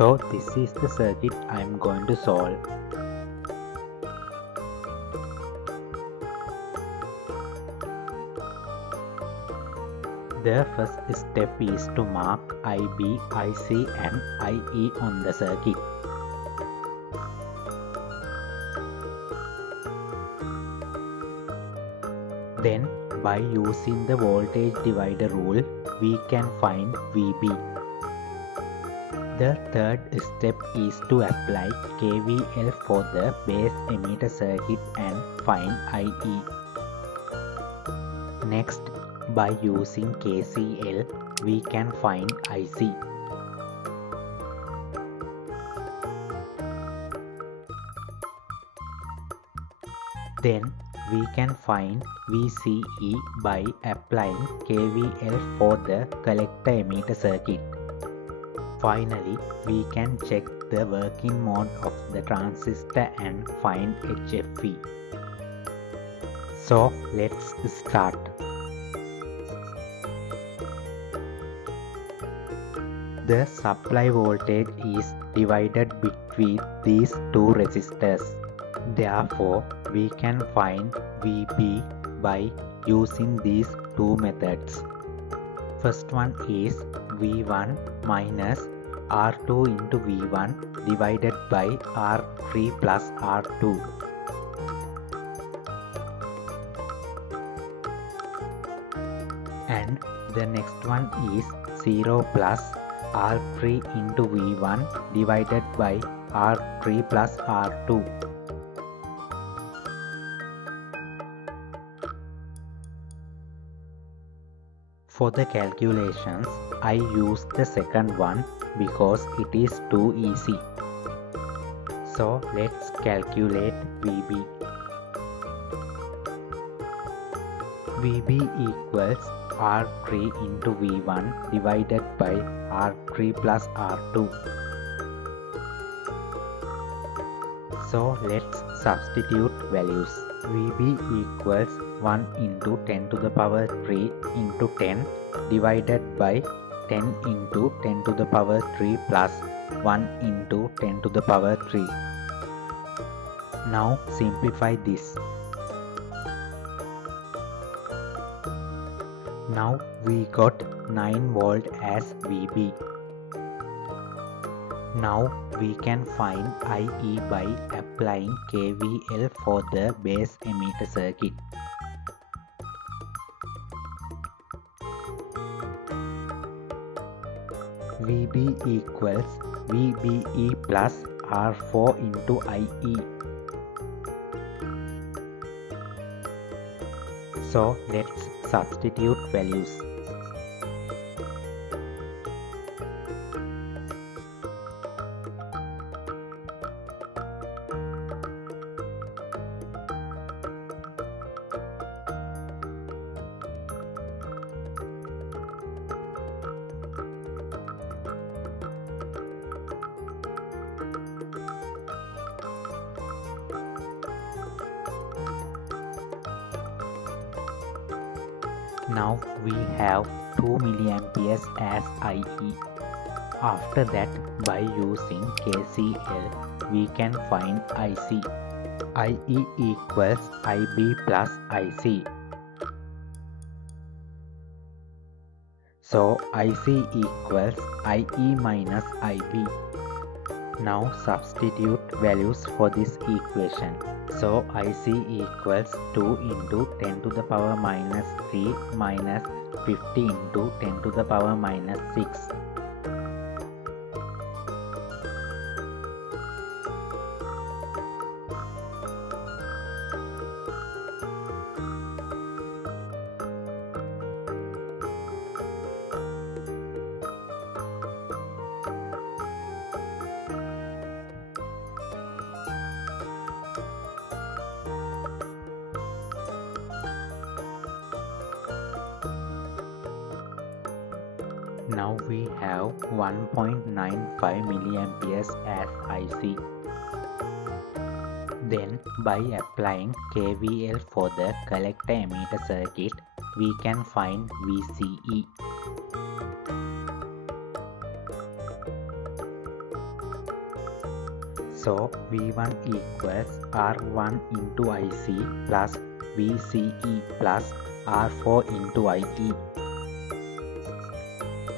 So this is the circuit I am going to solve. The first step is to mark IB, IC and IE on the circuit. Then by using the voltage divider rule, we can find VB. The third step is to apply KVL for the base emitter circuit and find IE. Next, by using KCL, we can find IC. Then we can find VCE by applying KVL for the collector emitter circuit. Finally, we can check the working mode of the transistor and find HFE. So let's start. The supply voltage is divided between these two resistors. Therefore, we can find VB by using these two methods. First one is V1 minus R2 into V1 divided by R3 plus R2. And the next one is 0 plus R3 into V1 divided by R3 plus R2. For the calculations, I use the second one because it is too easy. So let's calculate VB. VB equals R3 into V1 divided by R3 plus R2. So let's substitute values. VB equals 1 into 10 to the power 3 into 10 divided by 10 into 10 to the power 3 plus 1 into 10 to the power 3. Now simplify this. Now we got 9 volt as VB. Now we can find IE by applying KVL for the base emitter circuit. VB equals VBE plus R4 into IE. So let's substitute values. Now we have 2 milliamperes as IE. After that, by using KCL, we can find IC. IE equals IB plus IC. So IC equals IE minus IB. Now substitute values for this equation. So IC equals 2 into 10 to the power minus 3 minus 50 into 10 to the power minus 6. Now we have 1.95 milliamperes as IC. Then by applying KVL for the collector emitter circuit, we can find VCE. So V1 equals R1 into IC plus VCE plus R4 into IE.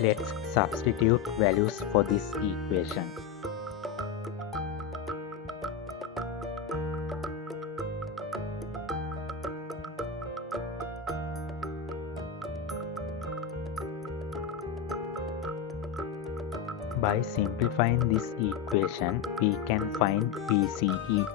Let's substitute values for this equation. By simplifying this equation, we can find VCE.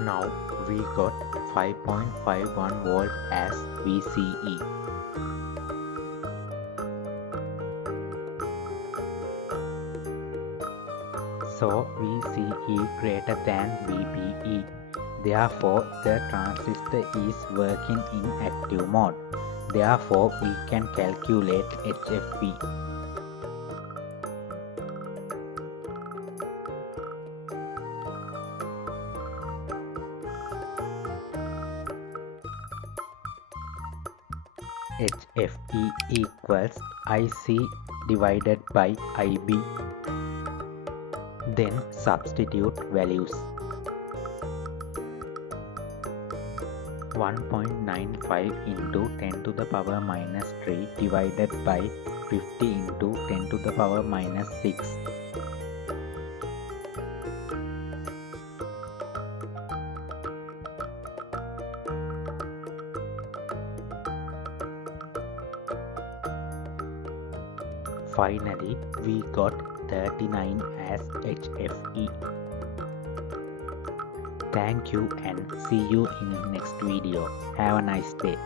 Now we got 5.51 volt as VCE. So VCE greater than VBE. Therefore, the transistor is working in active mode. Therefore, we can calculate HFE. HFE equals IC divided by IB. Then substitute values. 1.95 into 10 to the power minus 3 divided by 50 into 10 to the power minus 6. Finally, we got 39 as HFE. Thank you and see you in the next video. Have a nice day.